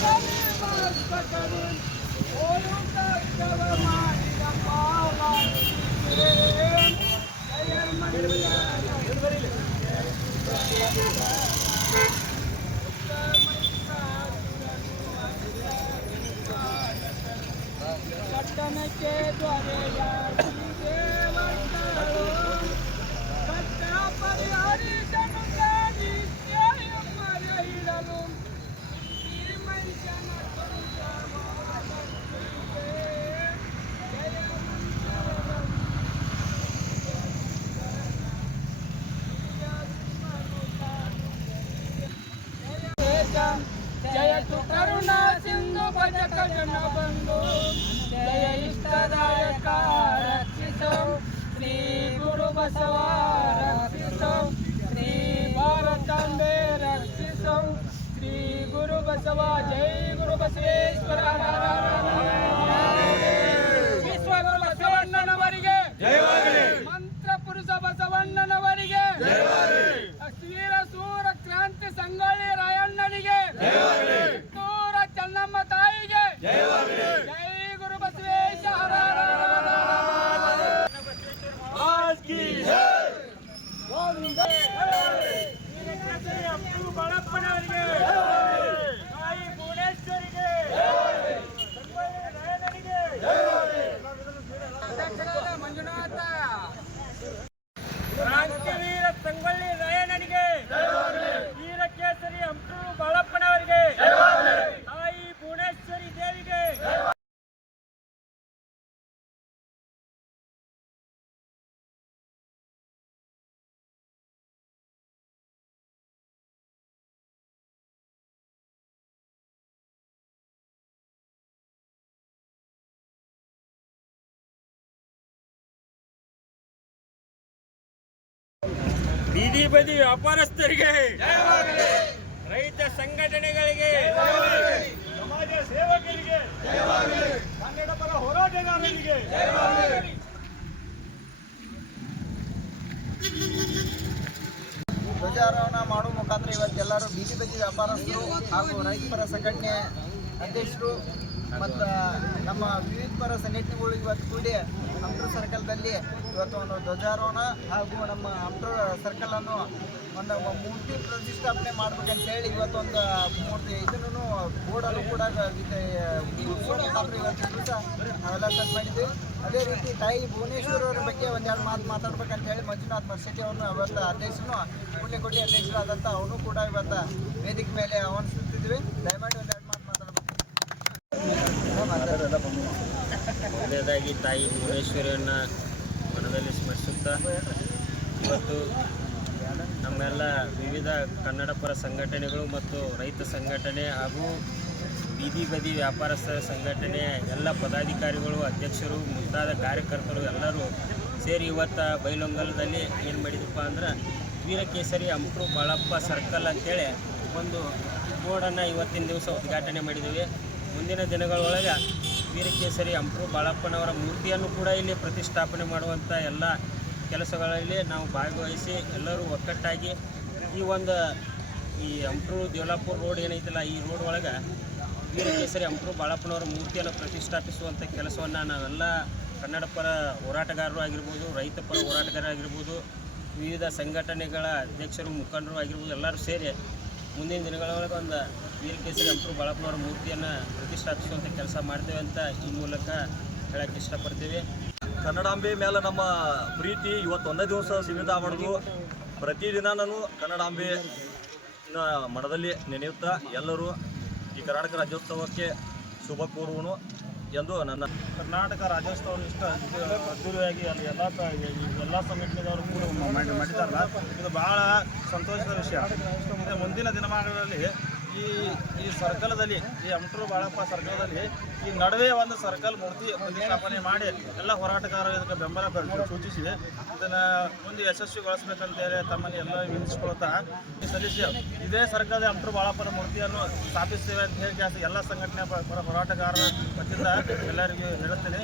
Thank you. रक्षितं श्रीभारताम्बे रक्षितं श्रीगुरुबसवा जय गुरुबसवे ಬೀದಿ ಬದಿ ವ್ಯಾಪಾರಸ್ಥರಿಗೆ ರೈತ ಸಂಘಟನೆಗಳಿಗೆ ಸಮಾಜ ಸೇವಕರಿಗೆ ಕನ್ನಡ ಪರ ಹೋರಾಟಗಾರರಿಗೆ ಧ್ವಜಾರೋಹಣ ಮಾಡುವ ಮುಖಾಂತರ ಇವತ್ತೆಲ್ಲರೂ ಬೀದಿ ಬದಿ ವ್ಯಾಪಾರಸ್ಥರು ಹಾಗೂ ರೈತರ ಸಂಘಟನೆ ಅಧ್ಯಕ್ಷರು ಮತ್ತು ನಮ್ಮ ವಿವಿಧ ಪರ ಸಂಘಟನೆಗಳು ಇವತ್ತು ಕೂಡಿ ಸರ್ಕಲ್ ಸರ್ಕಲ್ದಲ್ಲಿ ಇವತ್ತು ಒಂದು ಧ್ವಜಾರೋಹಣ ಹಾಗೂ ನಮ್ಮ ಹಂಪ್ರು ಸರ್ಕಲನ್ನು ಒಂದು ಮೂರ್ತಿ ಪ್ರತಿಷ್ಠಾಪನೆ ಮಾಡ್ಬೇಕಂತೇಳಿ ಇವತ್ತೊಂದು ಮೂರ್ತಿ ಇದನ್ನು ಬೋರ್ಡಲ್ಲೂ ಕೂಡ ನಾವೆಲ್ಲ ಸೆಟ್ ಅದೇ ರೀತಿ ತಾಯಿ ಭುವನೇಶ್ವರ್ ಅವರ ಬಗ್ಗೆ ಒಂದೆರಡು ಮಾತು ಮಾತಾಡ್ಬೇಕಂತ ಹೇಳಿ ಮಂಜುನಾಥ್ ಮರ್ಶೆಟ್ಟಿ ಅವ್ರನ್ನ ಇವತ್ತು ಅಧ್ಯಕ್ಷನು, ಪುಣ್ಯಕೋಟಿ ಅಧ್ಯಕ್ಷರಾದಂಥ ಅವನು ಕೂಡ ಇವತ್ತು ವೇದಿಕೆ ಮೇಲೆ ಆಹ್ವಾನಿಸುತ್ತಿದ್ವಿ ದಯಮಾಡಿ ಒಂದೆರಡು ಮಾತು ಮಾತಾಡ್ಬೇಕು ಮೊದಲನೇದಾಗಿ ತಾಯಿ ಭುವನೇಶ್ವರಿಯನ್ನು ಮನದಲ್ಲಿ ಸ್ಮರಿಸುತ್ತಾ, ಇವತ್ತು ನಮ್ಮೆಲ್ಲ ವಿವಿಧ ಕನ್ನಡ ಪರ ಸಂಘಟನೆಗಳು ಮತ್ತು ರೈತ ಸಂಘಟನೆ ಹಾಗೂ ಬೀದಿ ಬದಿ ವ್ಯಾಪಾರಸ್ಥರ ಸಂಘಟನೆ, ಎಲ್ಲ ಪದಾಧಿಕಾರಿಗಳು, ಅಧ್ಯಕ್ಷರು, ಮುಂತಾದ ಕಾರ್ಯಕರ್ತರು ಎಲ್ಲರೂ ಸೇರಿ ಇವತ್ತು ಬೈಲೊಂಗಲದಲ್ಲಿ ಏನು ಮಾಡಿದಪ್ಪ ಅಂದ್ರೆ ವೀರಕೇಸರಿ ಅಂಪ್ರು ಬಾಳಪ್ಪ ಸರ್ಕಲ್ ಅಂತೇಳಿ ಒಂದು ಬೋರ್ಡನ್ನು ಇವತ್ತಿನ ದಿವಸ ಉದ್ಘಾಟನೆ ಮಾಡಿದ್ದೀವಿ. ಮುಂದಿನ ದಿನಗಳೊಳಗೆ ವೀರಕೇಸರಿ ಅಂಪು ಬಾಳಪ್ಪನವರ ಮೂರ್ತಿಯನ್ನು ಕೂಡ ಇಲ್ಲಿ ಪ್ರತಿಷ್ಠಾಪನೆ ಮಾಡುವಂಥ ಎಲ್ಲ ಕೆಲಸಗಳಲ್ಲಿ ನಾವು ಭಾಗವಹಿಸಿ ಎಲ್ಲರೂ ಒಕ್ಕಟ್ಟಾಗಿ ಈ ಒಂದು ಈ ಅಂಪ್ರು ದೇವಲಾಪುರ ರೋಡ್ ಏನೈತಲ್ಲ, ಈ ರೋಡ್ ಒಳಗೆ ವೀರಕೇಸರಿ ಅಂಪ್ರು ಬಾಳಪ್ಪನವರ ಮೂರ್ತಿಯನ್ನು ಪ್ರತಿಷ್ಠಾಪಿಸುವಂಥ ಕೆಲಸವನ್ನು ನಾವೆಲ್ಲ ಕನ್ನಡ ಪರ ಹೋರಾಟಗಾರರು ಆಗಿರ್ಬೋದು, ರೈತ ಪರ ಹೋರಾಟಗಾರರು ಆಗಿರ್ಬೋದು ವಿವಿಧ ಸಂಘಟನೆಗಳ ಅಧ್ಯಕ್ಷರು, ಮುಖಂಡರು ಆಗಿರ್ಬೋದು, ಎಲ್ಲರೂ ಸೇರಿ ಮುಂದಿನ ದಿನಗಳೊಳಗೆ ಒಂದು ವೀರಕೇಸರಿ ಅಂಪ್ರು ಬಾಳಪ್ಪನವರ ಮೂರ್ತಿಯನ್ನು ಪ್ರತಿಷ್ಠಾಪಿಸುವಂಥ ಕೆಲಸ ಮಾಡ್ತೇವೆ ಅಂತ ಈ ಮೂಲಕ ಹೇಳಕ್ಕೆ ಇಷ್ಟಪಡ್ತೀವಿ. ಕನ್ನಡಾಂಬೆ ಮೇಲೆ ನಮ್ಮ ಪ್ರೀತಿ ಇವತ್ತು ಒಂದೇ ದಿವಸ ಸೀಮಿತ ಮಾಡೋದು ಪ್ರತಿದಿನ ನಾನು ಕನ್ನಡಾಂಬೆ ನ ಮನದಲ್ಲಿ ನೆನೆಯುತ್ತಾ ಎಲ್ಲರೂ ಈ ಕರ್ನಾಟಕ ರಾಜ್ಯೋತ್ಸವಕ್ಕೆ ಶುಭ ಕೋರುವನು. ಎಂದು ನನ್ನ ಕರ್ನಾಟಕ ರಾಜ್ಯೋತ್ಸವ ಇಷ್ಟ ಅದ್ದೂರಿಯಾಗಿ ಅಲ್ಲಿ ಎಲ್ಲ ಎಲ್ಲ ಸಂಘಟನೆದವರು ಕೂಡ ಮಾಡಿದ್ದಾರಲ್ಲ. ಇದು ಬಹಳ ಸಂತೋಷದ ವಿಷಯ. ಮುಂದಿನ ದಿನಮಾನಗಳಲ್ಲಿ ಈ ಈ ಸರ್ಕಲ್ದಲ್ಲಿ, ಈ ಅಮಟೂರು ಬಾಳಪ್ಪ ಸರ್ಕಲ್ದಲ್ಲಿ ಈ ನಡುವೆ ಒಂದು ಸರ್ಕಲ್ ಮೂರ್ತಿ ಪ್ರತಿಷ್ಠಾಪನೆ ಮಾಡಿ ಎಲ್ಲ ಹೋರಾಟಗಾರರು ಇದಕ್ಕೆ ಬೆಂಬಲ ಸೂಚಿಸಿದೆ. ಇದನ್ನು ಮುಂದೆ ಯಶಸ್ವಿಗೊಳಿಸಬೇಕಂತ ಹೇಳಿ ತಮ್ಮಲ್ಲಿ ಎಲ್ಲ ವಿನಿಸ್ಕೊಳ್ತಾ ಸಲ್ಲಿಸಿ ಇದೇ ಸರ್ಕಲ್ ಅಮಟೂರು ಬಾಳಪ್ಪನ ಮೂರ್ತಿಯನ್ನು ಸ್ಥಾಪಿಸ್ತೇವೆ ಅಂತ ಹೇಳಿ ಜಾಸ್ತಿ ಎಲ್ಲ ಸಂಘಟನೆ ಪರ, ಹೋರಾಟಗಾರರ ವತಿಯಿಂದ ಎಲ್ಲರಿಗೂ ಹೇಳುತ್ತೇನೆ.